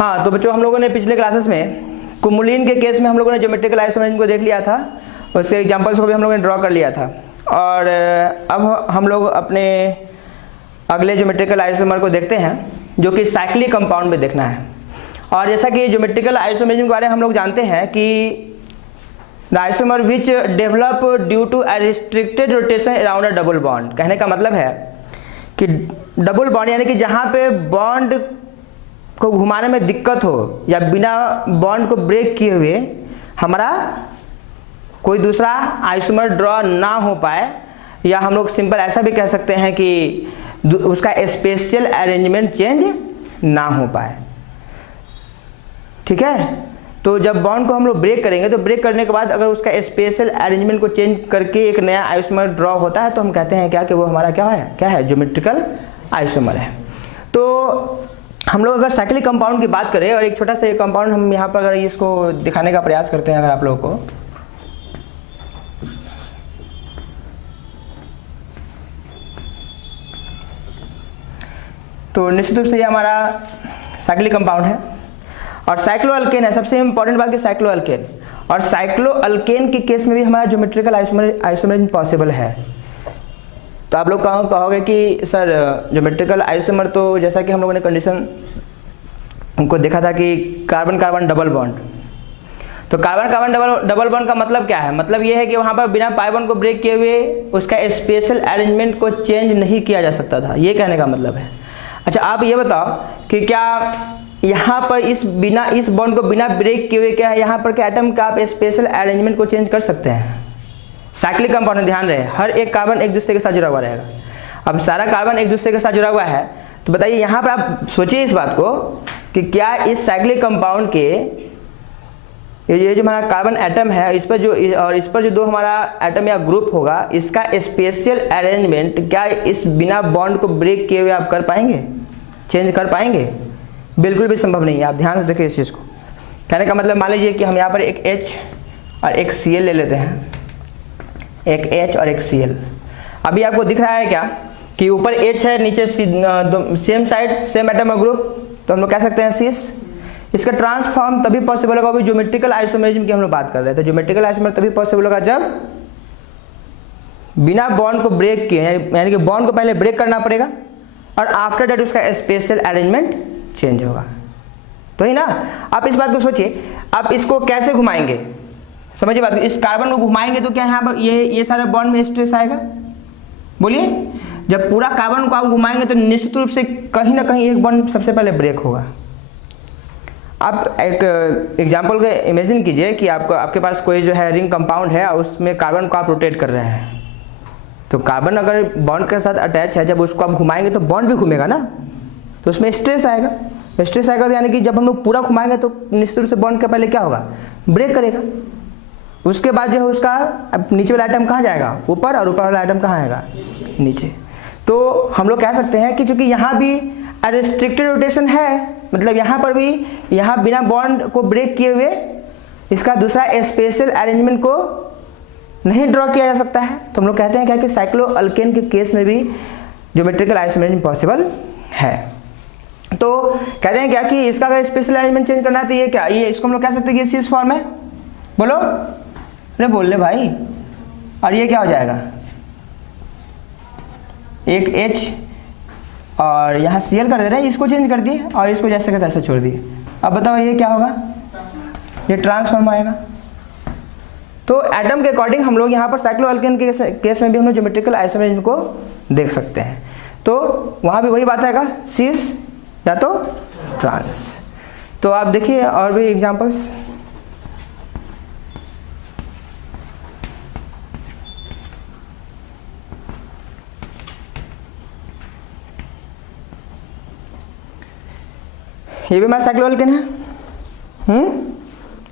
हाँ तो बच्चों, हम लोगों ने पिछले क्लासेस में कुमुलिन के केस में हम लोगों ने ज्योमेट्रिकल आइसोमेरिज्म को देख लिया था, उसके एग्जांपल्स को भी हम लोगों ने ड्रॉ कर लिया था। और अब हम लोग अपने अगले ज्योमेट्रिकल आइसोमर को देखते हैं, जो कि साइक्लिक कंपाउंड में देखना है। और जैसा कि ज्योमेट्रिकल आइसोमेरिज्म के बारे में हम लोग जानते हैं कि the isomer which develop due to a restricted rotation around a double bond. कहने का मतलब है कि डबल बॉन्ड यानी कि जहाँ पे बॉन्ड को घुमाने में दिक्कत हो या बिना बॉन्ड को ब्रेक किए हुए हमारा कोई दूसरा आइसोमर ड्रॉ ना हो पाए, या हम लोग सिंपल ऐसा भी कह सकते हैं कि उसका स्पेशियल अरेंजमेंट चेंज ना हो पाए। ठीक है, तो जब बॉन्ड को हम लोग ब्रेक करेंगे तो ब्रेक करने के बाद अगर उसका स्पेशियल अरेंजमेंट को चेंज करके एक नया आइसोमर ड्रॉ होता है तो हम कहते हैं क्या कि वो हमारा क्या है ज्योमेट्रिकल आइसोमर है। तो हम लोग अगर साइक्लिक कंपाउंड की बात करें, और एक छोटा सा कंपाउंड हम यहाँ पर अगर इसको दिखाने का प्रयास करते हैं अगर आप लोगों को, तो निश्चित रूप से ये हमारा साइक्लिक कंपाउंड है और साइक्लोअल्केन है। सबसे इंपॉर्टेंट बात कि साइक्लोअल्केन, और साइक्लोअल्केन के केस में भी हमारा ज्योमेट्रिकल आइसोमरिज्म पॉसिबल है। तो आप लोग कहोगे कि सर ज्योमेट्रिकल आइसोमर तो जैसा कि हम लोगों ने कंडीशन को देखा था कि कार्बन कार्बन डबल बॉन्ड, तो कार्बन कार्बन डबल बॉन्ड का मतलब क्या है? मतलब ये है कि वहाँ पर बिना पाई बॉन्ड को ब्रेक किए हुए उसका स्पेशल अरेंजमेंट को चेंज नहीं किया जा सकता था, ये कहने का मतलब है। अच्छा, आप ये बताओ कि क्या यहाँ पर इस बॉन्ड को बिना ब्रेक किए हुए क्या यहाँ पर के एटम का आप स्पेशल अरेंजमेंट को चेंज कर सकते हैं? साइक्लिक कंपाउंड में ध्यान रहे, हर एक कार्बन एक दूसरे के साथ जुड़ा हुआ रहेगा। अब सारा कार्बन एक दूसरे के साथ जुड़ा हुआ है, तो बताइए यहाँ पर आप सोचिए इस बात को कि क्या इस साइक्लिक कंपाउंड के ये जो हमारा कार्बन एटम है इस पर जो दो हमारा एटम या ग्रुप होगा, इसका स्पेशल अरेंजमेंट क्या इस बिना बॉन्ड को ब्रेक किए हुए आप कर पाएंगे, चेंज कर पाएंगे? बिल्कुल भी संभव नहीं है। आप ध्यान से देखिए इस चीज़ को। कहने का मतलब मान लीजिए कि हम यहाँ पर एक H और एक Cl ले लेते हैं, एक H और एक Cl। अभी आपको दिख रहा है क्या कि ऊपर H है, नीचे सेम साइड सेम एटम और ग्रुप, तो हम लोग कह सकते हैं सीस। इसका ट्रांसफॉर्म तभी पॉसिबल होगा, अभी ज्योमेट्रिकल आइसोमेरिज्म की हम लोग बात कर रहे थे। ज्योमेट्रिकल आइसोमेर तभी पॉसिबल होगा जब बिना बॉन्ड को ब्रेक किए, यानी कि बॉन्ड को पहले ब्रेक करना पड़ेगा और आफ्टर दैट उसका स्पेशल अरेंजमेंट चेंज होगा। तो ही ना, आप इस बात को सोचिए, आप इसको कैसे घुमाएंगे, समझिए बात। इस कार्बन को घुमाएंगे तो क्या यहाँ पर ये सारे बॉन्ड में स्ट्रेस आएगा? बोलिए, जब पूरा कार्बन को आप घुमाएंगे तो निश्चित रूप से कहीं ना कहीं एक बॉन्ड सबसे पहले ब्रेक होगा। आप एक एग्जांपल को इमेजिन कीजिए कि आपके पास कोई जो है रिंग कंपाउंड है, उसमें कार्बन को आप रोटेट कर रहे हैं, तो कार्बन अगर बॉन्ड के साथ अटैच है, जब उसको आप घुमाएंगे तो बॉन्ड भी घूमेगा ना, तो उसमें स्ट्रेस आएगा। स्ट्रेस आएगा तो यानी कि जब हम लोग पूरा घुमाएंगे तो निश्चित रूप से बॉन्ड के पहले क्या होगा, ब्रेक करेगा। उसके बाद जो है उसका नीचे वाला आइटम कहाँ जाएगा, ऊपर, और ऊपर वाला आइटम कहाँ आएगा, नीचे। तो हम लोग कह सकते हैं कि चूंकि यहाँ भी अनरिस्ट्रिक्टेड रोटेशन है, मतलब यहाँ पर भी यहाँ बिना बॉन्ड को ब्रेक किए हुए इसका दूसरा स्पेशल अरेंजमेंट को नहीं ड्रॉ किया जा सकता है, तो हम लोग कहते हैं क्या कि साइक्लोअल्केन के केस में भी ज्योमेट्रिकल आइसोमेरिज्म पॉसिबल है। तो कहते हैं क्या कि इसका अगर स्पेशल अरेंजमेंट चेंज करना है तो ये क्या, ये इसको हम लोग कह सकते हैं कि सीस फॉर्म है। बोलो, अरे बोल ले भाई। और ये क्या हो जाएगा, एक H और यहाँ Cl कर दे रहे हैं, इसको चेंज कर दिए और इसको जैसे कहते ऐसे छोड़ दिए। अब बताओ ये क्या होगा, ये ट्रांसफॉर्म आएगा। तो एटम के अकॉर्डिंग हम लोग यहाँ पर साइक्लोअल्केन के केस में भी हम लोग ज्योमेट्रिकल आइसोमेरिज्म को देख सकते हैं। तो वहाँ भी वही बात आएगा, सीस या तो ट्रांस। तो आप देखिए और भी एग्जांपल्स। ये भी हमारा साइक्लोअल्केन है।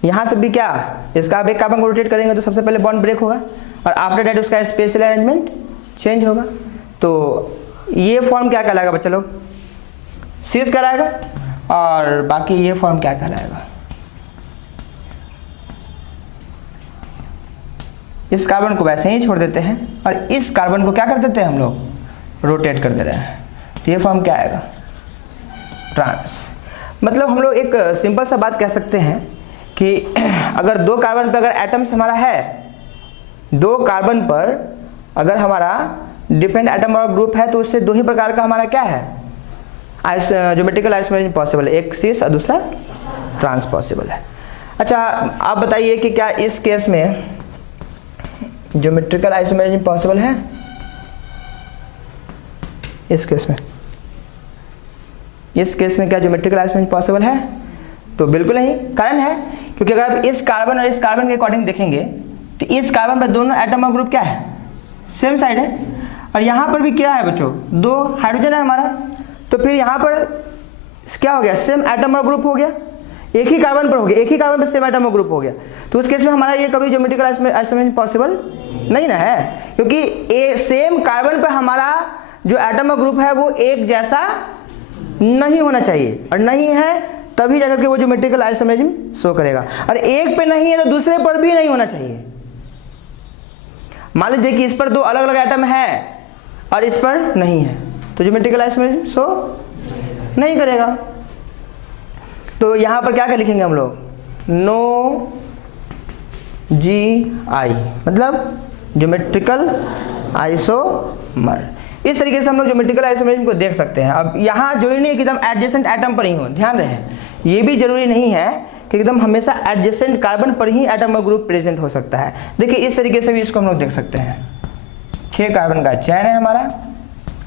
यहाँ से भी क्या, इसका आप एक कार्बन को रोटेट करेंगे तो सबसे पहले बॉन्ड ब्रेक होगा और आफ्टर दैट उसका स्पेशल अरेंजमेंट चेंज होगा। तो ये फॉर्म क्या कहलाएगा बच्चे लोग, सीस कहलाएगा, और बाकी ये फॉर्म क्या कहलाएगा, इस कार्बन को वैसे ही छोड़ देते हैं और इस कार्बन को क्या कर देते हैं हम लोग, रोटेट कर दे रहे हैं। तो ये फॉर्म क्या आएगा, ट्रांस। मतलब हम लोग एक सिंपल सा बात कह सकते हैं कि अगर 2 कार्बन पर अगर एटम्स हमारा है, 2 कार्बन पर अगर हमारा डिफरेंट एटम और ग्रुप है तो उससे 2 ही प्रकार का हमारा क्या है, ज्योमेट्रिकल आइसोमरेसिज्म पॉसिबल है, एक सिस और दूसरा ट्रांस पॉसिबल है। अच्छा आप बताइए कि क्या इस केस में ज्योमेट्रिकल आइसोमरेसिज्म पॉसिबल है? इस केस में क्या ज्योमेट्रिकल आइसोमरेसिज्म पॉसिबल है? तो बिल्कुल नहीं। कारण है क्योंकि अगर आप इस कार्बन और इस कार्बन के अकॉर्डिंग देखेंगे तो इस कार्बन पर दोनों एटम और ग्रुप क्या है, सेम साइड है, और यहाँ पर भी क्या है बच्चों, 2 हाइड्रोजन है हमारा, तो फिर यहाँ पर क्या हो गया, सेम एटम और ग्रुप हो गया, एक ही कार्बन पर हो गया, एक ही कार्बन पर सेम एटम और ग्रुप हो गया। तो उस केस में हमारा ये कभी ज्योमेट्रिकल आइसोमरेसिज्म पॉसिबल नहीं ना है, क्योंकि सेम कार्बन पर हमारा जो एटम और ग्रुप है वो एक जैसा नहीं होना चाहिए, और नहीं है तभी जाकर के वो ज्योमेट्रिकल आइसोमरेसिज्म शो करेगा। और एक पे नहीं है तो दूसरे पर भी नहीं होना चाहिए। मान लीजिए कि इस पर 2 अलग अलग एटम है और इस पर नहीं है तो ज्योमेट्रिकल आइसोमरेसिज्म शो नहीं करेगा। तो यहाँ पर क्या लिखेंगे हम लोग, नो GI, मतलब ज्योमेट्रिकल आइसोमर। इस तरीके से हम लोग ज्योमेट्रिकल आइसोमरेसिज्म को देख सकते हैं। अब यहाँ जरूरी नहीं है कि एकदम एडजेसेंट एटम पर ही हो, ध्यान रहे, ये भी जरूरी नहीं है कि एकदम हमेशा एडजेसेंट कार्बन पर ही एटम और ग्रुप प्रेजेंट हो सकता है। देखिए इस तरीके से भी इसको हम लोग देख सकते हैं। 6 कार्बन का चैन है हमारा,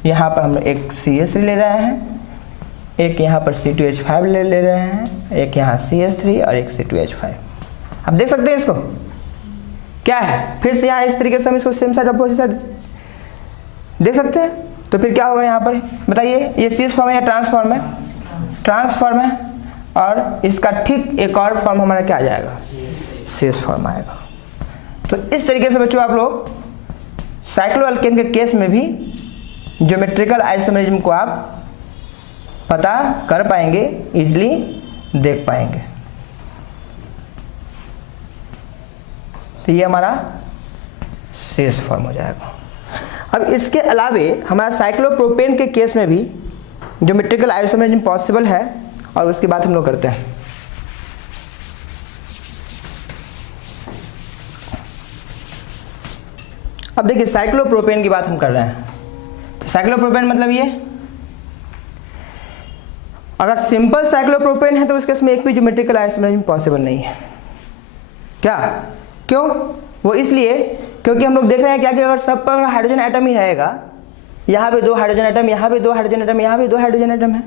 यहाँ पर हम एक CH3 ले रहे हैं, एक यहाँ पर C2H5 ले रहे हैं, एक यहाँ CH3 और एक C2H5। आप देख सकते हैं इसको क्या है। फिर से यहाँ इस तरीके से हम इसको सेम साइड अपोजिट साइड देख सकते हैं। तो फिर क्या होगा यहाँ पर बताइए, ये सीस फॉर्म है या ट्रांसफॉर्म है? ट्रांसफॉर्म है, और इसका ठीक एक और फॉर्म हमारा क्या आ जाएगा, सीस फॉर्म आएगा। तो इस तरीके से बच्चों आप लोग साइक्लोअल्केन के केस में भी ज्योमेट्रिकल आइसोमरेसिज्म को आप पता कर पाएंगे, इजीली देख पाएंगे। तो ये हमारा सीस फॉर्म हो जाएगा। अब इसके अलावे हमारा साइक्लोप्रोपेन के केस में भी ज्योमेट्रिकल आइसोमरेसिज्म पॉसिबल है, और उसकी बात हम लोग करते हैं। अब देखिए साइक्लोप्रोपेन की बात हम कर रहे हैं। साइक्लोप्रोपेन मतलब ये, अगर सिंपल साइक्लोप्रोपेन है तो उस केस में एक भी ज्योमेट्रिकल आइसोमरेसिज्म पॉसिबल नहीं है। क्या, क्यों? वो इसलिए क्योंकि हम लोग देख रहे हैं क्या कि अगर सब पर हाइड्रोजन एटम ही रहेगा, यहाँ पे 2 हाइड्रोजन एटम, यहाँ पे 2 हाइड्रोजन एटम, यहाँ पे 2 हाइड्रोजन एटम है,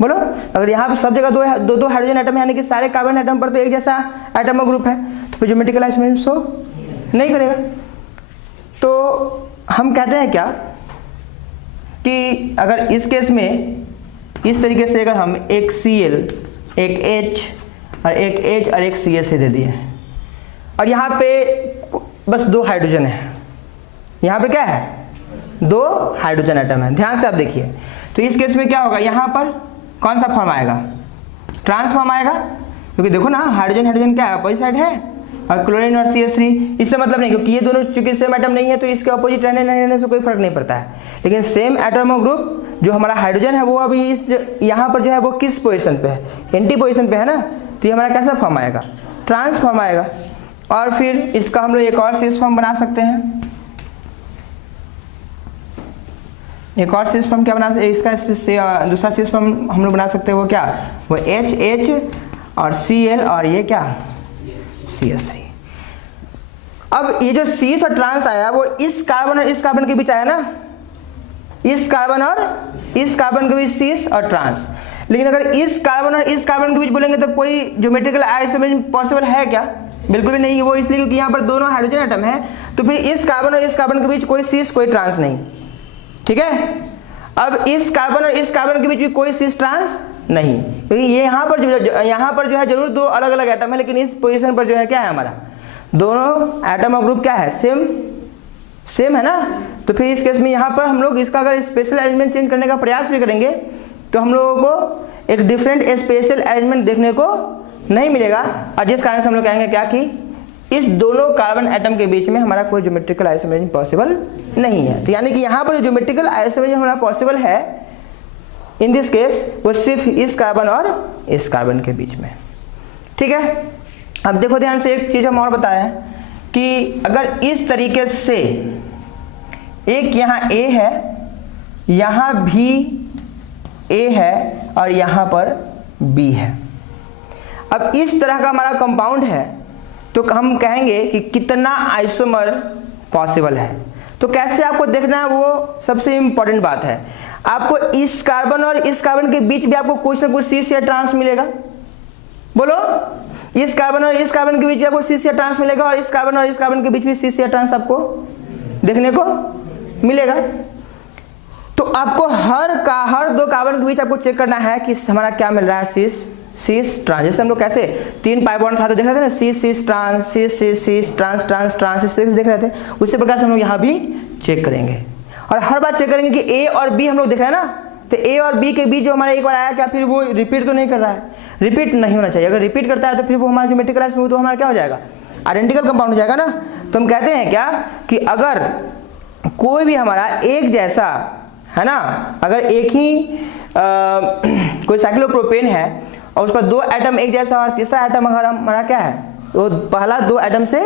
बोलो अगर यहाँ पे सब जगह 2 हाइड्रोजन एटम है, यानी कि सारे कार्बन एटम पर तो एक जैसा एटम और ग्रुप है, तो फिर ज्योमेट्रिकल आइसोमरेसिज्म शो नहीं करेगा। तो हम कहते हैं क्या कि अगर इस केस में इस तरीके से अगर हम एक Cl, एक H और एक H और एक CH दे दिए, और यहाँ पे बस 2 हाइड्रोजन है, यहाँ पर क्या है, 2 हाइड्रोजन एटम है। ध्यान से आप देखिए, तो इस केस में क्या होगा, यहाँ पर कौन सा फॉर्म आएगा, ट्रांस फॉर्म आएगा, क्योंकि देखो ना हाइड्रोजन हाइड्रोजन क्या है, अपोजिट साइड है, और क्लोरीन और CH3 इससे मतलब नहीं, क्योंकि ये दोनों चूंकि सेम एटम नहीं है तो इसके अपोजिट रहने नहीं रहने से कोई फर्क नहीं पड़ता है। लेकिन सेम एटम और ग्रुप जो हमारा हाइड्रोजन है वो अभी इस यहाँ पर जो है वो किस पोजीशन पे है, एंटी पोजीशन पे है ना, तो ये हमारा कैसा फॉर्म आएगा, ट्रांस फॉर्म आएगा। और फिर इसका हम लोग एक और सीस फॉर्म बना सकते हैं। एक और सीस फॉर्म क्या बना सकते हैं, इसका दूसरा सीस फॉर्म हम लोग बना सकते हैं, वो क्या, वो H और Cl और ये क्या, CH3। अब ये जो सीस और ट्रांस आया वो इस कार्बन और इस कार्बन के बीच आया ना, इस कार्बन और इस कार्बन के बीच सीस और ट्रांस। लेकिन अगर इस कार्बन और इस कार्बन के बीच बोलेंगे तो कोई ज्योमेट्रिकल आइसोमरेसिज्म पॉसिबल है क्या, बिल्कुल भी नहीं। वो इसलिए क्योंकि यहाँ पर दोनों हाइड्रोजन एटम है, तो फिर इस कार्बन और इस कार्बन के बीच कोई सीस कोई ट्रांस नहीं, ठीक है। अब इस कार्बन और इस कार्बन के बीच भी कोई सीस ट्रांस नहीं, क्योंकि ये यहाँ पर जो है जरूर 2 अलग अलग एटम है, लेकिन इस पोजीशन पर जो है क्या है, हमारा दोनों एटम और ग्रुप क्या है, सेम है ना। तो फिर इस केस में यहाँ पर हम लोग इसका अगर स्पेशल अरेंजमेंट चेंज करने का प्रयास भी करेंगे तो हम लोगों को एक डिफरेंट स्पेशल अरेंजमेंट देखने को नहीं मिलेगा, और जिस कारण से हम लोग कहेंगे क्या कि इस दोनों कार्बन एटम के बीच में हमारा कोई ज्योमेट्रिकल आइसोमरेसिज्म पॉसिबल नहीं है। तो यानी कि यहाँ पर जो ज्योमेट्रिकल आइसोमरेसिज्म हमारा पॉसिबल है इन दिस केस वो सिर्फ इस कार्बन और इस कार्बन के बीच में। ठीक है, अब देखो ध्यान से, एक चीज हम और बताया कि अगर इस तरीके से एक यहाँ A है, यहाँ भी A है और यहाँ पर B है, अब इस तरह का हमारा कंपाउंड है तो हम कहेंगे कि कितना आइसोमर पॉसिबल है। तो कैसे आपको देखना है वो सबसे इंपॉर्टेंट बात है। आपको इस कार्बन और इस कार्बन के बीच भी आपको कुछ ना कुछ cis या ट्रांस मिलेगा। बोलो, इस कार्बन और इस कार्बन के बीच भी आपको cis या ट्रांस मिलेगा और इस कार्बन और इस कार्बन के बीच भी cis या ट्रांस आपको देखने को मिलेगा। तो आपको हर दो कार्बन के बीच आपको चेक करना है कि हमारा क्या मिल रहा है, cis ट्रांस। जैसे हम लोग कैसे 3 पाई बॉन्ड था तो देख रहे थे ना, cis trans, cis trans trans trans, इस तरीके से देख रहे थे। उसी प्रकार से हम लोग यहाँ भी चेक करेंगे और हर बार चेक करेंगे कि A और B हम लोग देख रहे हैं ना, तो A और B के बीच जो हमारा एक बार आया क्या, फिर वो रिपीट तो नहीं कर रहा है, रिपीट नहीं होना चाहिए। अगर रिपीट करता है तो फिर वो हमारा ज्योमेट्रिकल आइसोमर तो हमारा क्या हो जाएगा, आइडेंटिकल कंपाउंड हो जाएगा ना। तो हम कहते हैं क्या कि अगर कोई भी हमारा एक जैसा है ना, अगर एक ही कोई साइक्लोप्रोपेन है और उस पर 2 एटम एक जैसा और तीसरा एटम अगर हमारा क्या है, वो पहला 2 एटम से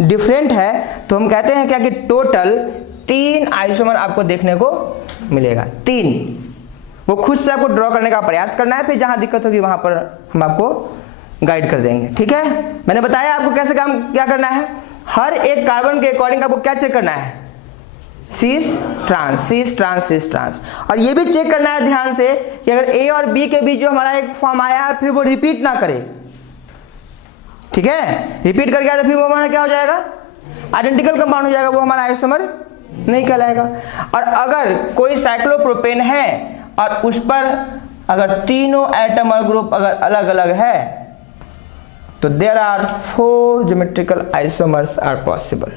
डिफरेंट है, तो हम कहते हैं क्या कि टोटल 3 आइसोमर आपको देखने को मिलेगा। 3 वो खुद से आपको ड्रॉ करने का प्रयास करना है, फिर जहां दिक्कत होगी वहां पर हम आपको गाइड कर देंगे। ठीक है, मैंने बताया आपको कैसे काम क्या करना है। हर एक कार्बन के अकॉर्डिंग आपको क्या चेक करना है, cis trans, cis trans, cis trans. और ये भी चेक करना है ध्यान से कि अगर A और B के बीच जो हमारा एक फॉर्म आया है फिर वो रिपीट ना करे। ठीक है, रिपीट कर गया तो फिर वो हमारा क्या हो जाएगा, आइडेंटिकल कंपाउंड हो जाएगा, वो हमारा आइसोमर नहीं कहलाएगा। और अगर कोई साइक्लोप्रोपेन है और उस पर अगर तीनों एटम और ग्रुप अगर अलग अलग है तो there are 4 geometrical isomers are possible.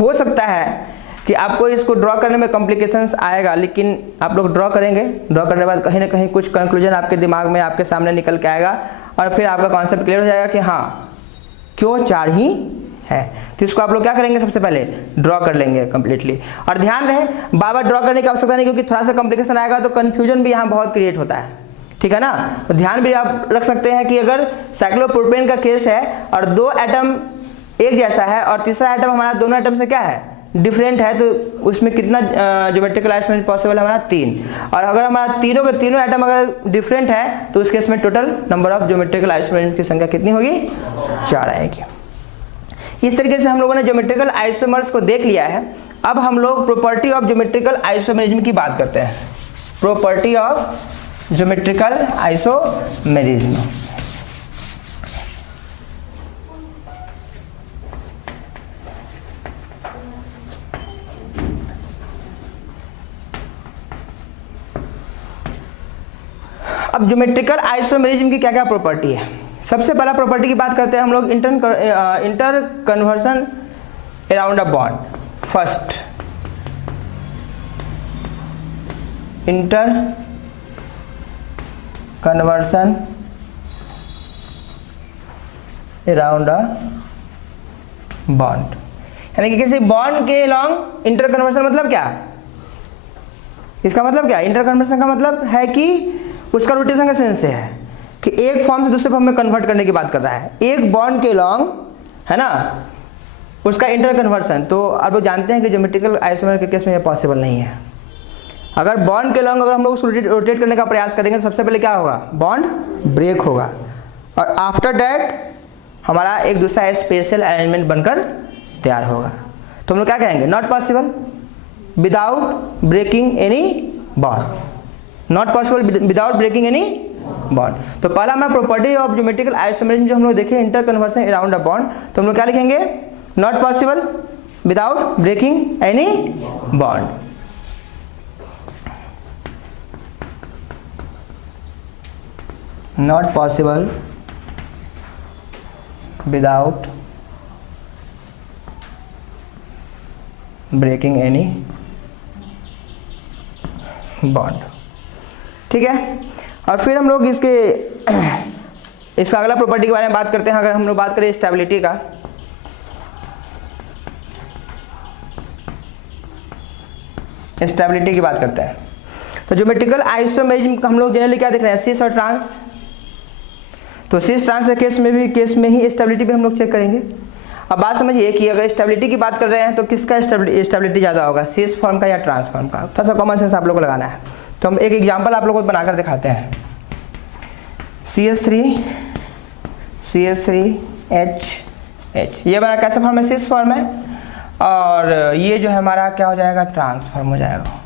हो सकता है कि आपको इसको ड्रॉ करने में कॉम्प्लिकेशंस आएगा, लेकिन आप लोग ड्रॉ करेंगे, ड्रॉ करने के बाद कहीं ना कहीं कुछ कंक्लूजन आपके दिमाग में आपके सामने निकल के आएगा और फिर आपका कॉन्सेप्ट क्लियर हो जाएगा कि हाँ क्यों 4 ही है। तो इसको आप लोग क्या करेंगे, सबसे पहले ड्रॉ कर लेंगे कंप्लीटली। और ध्यान रहे बार बार ड्रॉ करने की आवश्यकता नहीं, क्योंकि थोड़ा सा कॉम्प्लिकेशन आएगा तो कन्फ्यूजन भी यहाँ बहुत क्रिएट होता है। ठीक है ना, तो ध्यान भी आप रख सकते हैं कि अगर साइक्लोप्रोपेन का केस है और 2 एटम एक जैसा है और तीसरा एटम हमारा दोनों एटम से क्या है, डिफरेंट है, तो उसमें कितना ज्योमेट्रिकल आइसोमर पॉसिबल है, हमारा 3। और अगर हमारा तीनों के तीनों एटम अगर डिफरेंट है तो उस केस में total number of geometrical isomer की संख्या कितनी होगी, 4 आएगी। इस तरीके से हम लोगों ने ज्योमेट्रिकल आइसोमर्स को देख लिया है। अब हम लोग प्रॉपर्टी ऑफ ज्योमेट्रिकल आइसोमेरिज्म की बात करते हैं। Property of geometrical isomerism. अब ज्योमेट्रिकल आइसोमेरिज्म की क्या क्या प्रॉपर्टी है। सबसे पहला प्रॉपर्टी की बात करते हैं हम लोग, inter conversion around a bond. First, inter conversion around a bond, यानी कि किसी बॉन्ड के लॉन्ग इंटर कन्वर्सन मतलब क्या, इसका मतलब क्या, इंटर कन्वर्सन का मतलब है कि उसका रोटेशन का सेंस से है कि एक फॉर्म से दूसरे फॉर्म में कन्वर्ट करने की बात कर रहा है। एक बॉन्ड के लॉन्ग है ना, उसका इंटर कन्वर्सन। तो आप लोग जानते हैं कि ज्योमेट्रिकल आइसोमर के केस में ये पॉसिबल नहीं है। अगर बॉन्ड के लॉन्ग अगर हम लोग उसको रोटेट करने का प्रयास करेंगे तो सबसे पहले क्या होगा, बॉन्ड ब्रेक होगा और आफ्टर दैट हमारा एक दूसरा स्पेशल अरेंजमेंट बनकर तैयार होगा। तो हम लोग क्या कहेंगे, not possible without breaking any bond, not possible without breaking any bond. तो पहला हमारा प्रॉपर्टी ऑफ ज्योमेट्रिकल आइसोमेरिज्म जो हम लोग देखे, interconversion around a bond, तो हम लोग क्या लिखेंगे, not possible without breaking any bond. Not possible without breaking any bond. ठीक है, और फिर हम लोग इसका अगला प्रॉपर्टी के बारे में बात करते हैं। अगर हम लोग बात करें स्टेबिलिटी का, स्टेबिलिटी की बात करते हैं तो ज्योमेट्रिकल आइसोमेरिज्म हम लोग जनरली क्या देख रहे हैं, सिस और ट्रांस। तो सिस ट्रांस के केस में ही स्टेबिलिटी भी हम लोग चेक करेंगे। अब बात समझिए कि अगर स्टेबिलिटी की बात कर रहे हैं तो किसका स्टेबिलिटी ज़्यादा होगा, सिस फॉर्म का या ट्रांस फॉर्म का। थोड़ा सा कॉमन सेंस आप लोग को लगाना है। तो हम एक एग्जांपल आप लोगों को बनाकर दिखाते हैं। CH3H, ये हमारा कैसा फॉर्म है, सिस फॉर्म है, और ये जो है हमारा क्या हो जाएगा, ट्रांसफॉर्म हो जाएगा।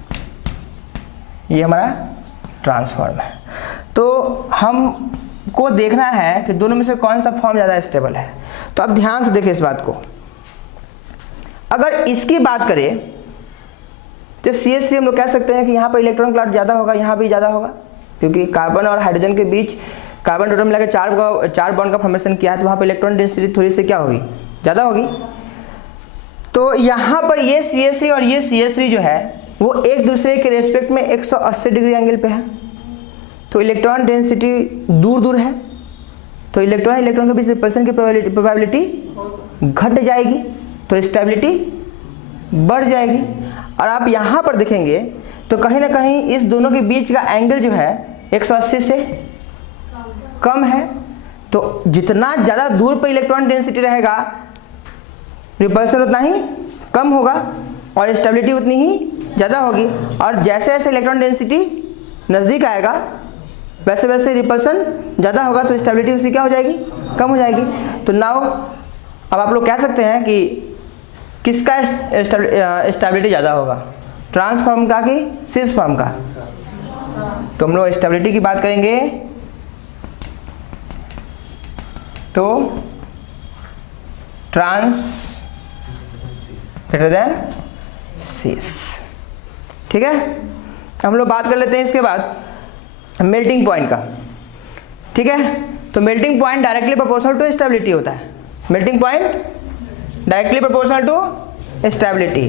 ये हमारा ट्रांसफॉर्म है। तो हमको देखना है कि दोनों में से कौन सा फॉर्म ज़्यादा स्टेबल है। तो अब ध्यान से देखिए इस बात को। अगर इसकी बात करें तो CH3 हम लोग कह सकते हैं कि यहाँ पर इलेक्ट्रॉन क्लाउड ज़्यादा होगा, यहाँ भी ज़्यादा होगा, क्योंकि कार्बन और हाइड्रोजन के बीच कार्बन टोटल मिलाकर 4 बॉन्ड का फॉर्मेशन किया है, तो वहाँ पर इलेक्ट्रॉन डेंसिटी थोड़ी सी क्या होगी, ज़्यादा होगी। तो यहाँ पर ये CH3 और ये CH3 जो है वो एक दूसरे के रेस्पेक्ट में 180 डिग्री एंगल पे है। तो इलेक्ट्रॉन डेंसिटी दूर दूर है, तो इलेक्ट्रॉन के बीच रिपल्सन की प्रोबेबिलिटी घट जाएगी, तो स्टेबिलिटी बढ़ जाएगी। और आप यहाँ पर देखेंगे तो कहीं ना कहीं इस दोनों के बीच का एंगल जो है 180 से कम है। तो जितना ज़्यादा दूर पर इलेक्ट्रॉन डेंसिटी रहेगा, रिपल्सन उतना ही कम होगा और स्टेबिलिटी उतनी ही ज़्यादा होगी। और जैसे जैसे इलेक्ट्रॉन डेंसिटी नज़दीक आएगा वैसे वैसे रिपल्सन ज़्यादा होगा, तो स्टेबिलिटी उसकी क्या हो जाएगी, कम हो जाएगी। तो नाउ अब आप लोग कह सकते हैं कि किसका स्टेबिलिटी ज़्यादा होगा, ट्रांस फॉर्म का कि सिस फॉर्म का। तो हम लोग स्टेबिलिटी की बात करेंगे तो ट्रांस ग्रेटर देन सिस, ठीक है। हम लोग बात कर लेते हैं इसके बाद मेल्टिंग पॉइंट का, ठीक है। तो melting point directly proportional to stability होता है। Melting point directly proportional to stability.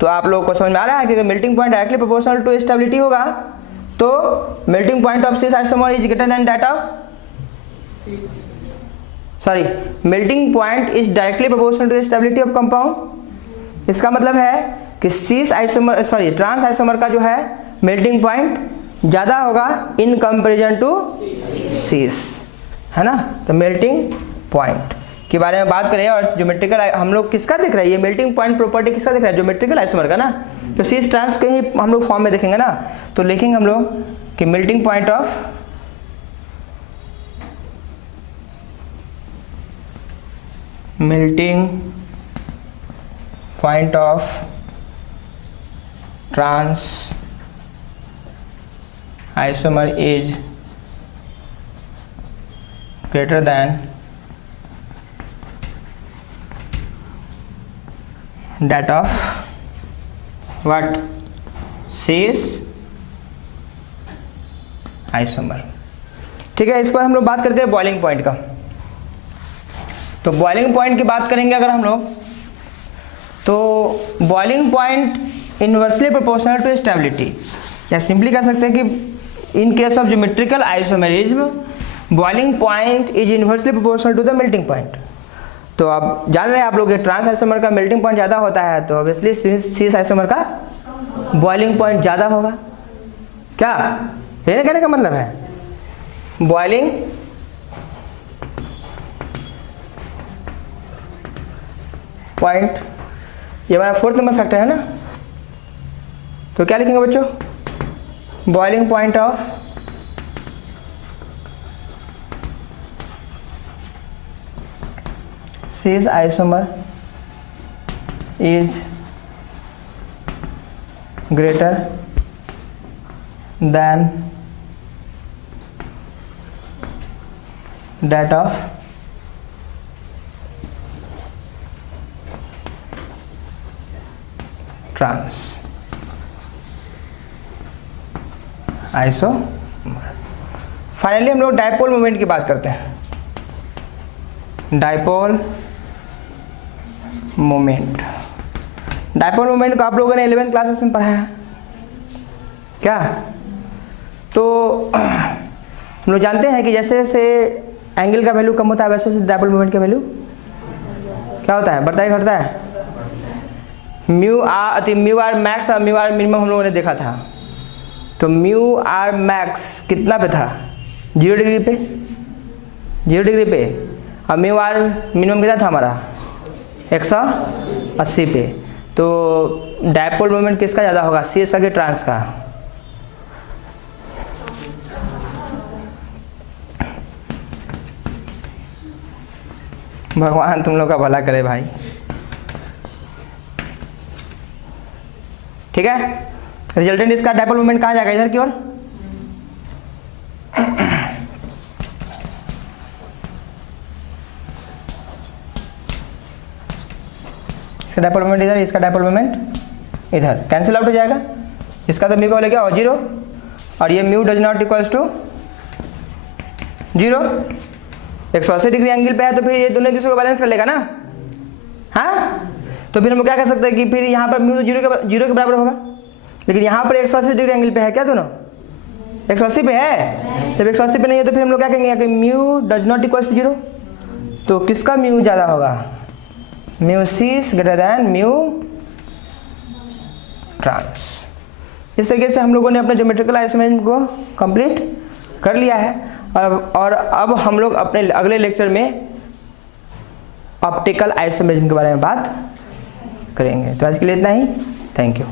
तो आप लोगों को समझ में आ रहा है कि melting point directly proportional to stability होगा तो melting point of cis isomer is greater than that of, sorry, melting point is directly proportional to stability of compound. इसका मतलब है कि cis isomer sorry trans isomer का जो है melting point ज़्यादा होगा इन कंपेरिजन टू सिस, है ना। तो मेल्टिंग पॉइंट के बारे में बात करें और ज्योमेट्रिकल हम लोग किसका देख रहे हैं, ये मेल्टिंग पॉइंट प्रॉपर्टी किसका देख रहे हैं, ज्योमेट्रिकल आइसोमर का ना। तो सिस ट्रांस के ही हम लोग फॉर्म में देखेंगे ना। तो लिखेंगे हम लोग कि melting point of trans isomer is greater than that of what, cis isomer, ठीक है। इसके बाद हम लोग बात करते हैं बॉइलिंग पॉइंट का। तो बॉइलिंग पॉइंट की बात करेंगे अगर हम लोग, तो boiling point inversely proportional to stability, या सिंपली कह सकते हैं कि in case of geometrical isomerism boiling point is inversely proportional to the melting point. तो आप जान रहे हैं आप लोग ट्रांस आइसोमर का मेल्टिंग पॉइंट ज़्यादा होता है, तो ऑब्वियसली सिस आइसोमर का बॉइलिंग पॉइंट ज़्यादा होगा। क्या ये कहने का मतलब है, बॉइलिंग पॉइंट, ये हमारा 4th नंबर फैक्टर है ना। तो क्या लिखेंगे बच्चों, boiling point of cis isomer is greater than that of trans isomer। Finally हम लोग डायपोल मोमेंट की बात करते हैं। डायपोल मोमेंट, डायपोल मोमेंट को आप लोगों ने 11th क्लासेस में पढ़ा है क्या। तो हम लोग जानते हैं कि जैसे जैसे एंगल का वैल्यू कम होता है वैसे वैसे डायपोल मोमेंट का वैल्यू क्या होता है, बढ़ता है घटता है। म्यू आर मैक्स और म्यू आर मिनिमम हम लोगों ने देखा था। तो म्यू आर मैक्स कितना पे था, 0 डिग्री पे, 0 डिग्री पे। अब म्यू आर मिनिमम कितना था हमारा, 180 पे। तो डायपोल मोमेंट किसका ज़्यादा होगा, सी एस का कि ट्रांस का। भगवान तुम लोग का भला करे भाई। ठीक है, रिजल्टेंट इसका डायपोल मोमेंट कहाँ जाएगा, इधर की ओर। इसका डायपोल मोमेंट इधर, इसका डायपोल मोमेंट इधर, कैंसिल आउट हो जाएगा। इसका तो म्यू का लेके आओ 0, और ये mu does not equals to 0। 180 degree angle पे है तो फिर ये दोनों दूसरे को बैलेंस कर लेगा ना। हाँ, तो फिर हम क्या कर सकते हैं कि फिर यहाँ पर म्यू तो 0 के बराबर होगा, लेकिन यहाँ पर 180 डिग्री एंगल पे है क्या, दोनों 180 पे है। जब 180 पे नहीं है तो फिर हम लोग क्या कहेंगे कि mu does not equals to 0। तो किसका म्यू ज़्यादा होगा, mu C is greater than mu trans. इस तरीके से हम लोगों ने अपने ज्योमेट्रिकल आइसोमेरिज्म को कंप्लीट कर लिया है। और अब हम लोग अपने अगले लेक्चर में ऑप्टिकल आइसोमेरिज्म के बारे में बात करेंगे। तो आज के लिए इतना ही, थैंक यू।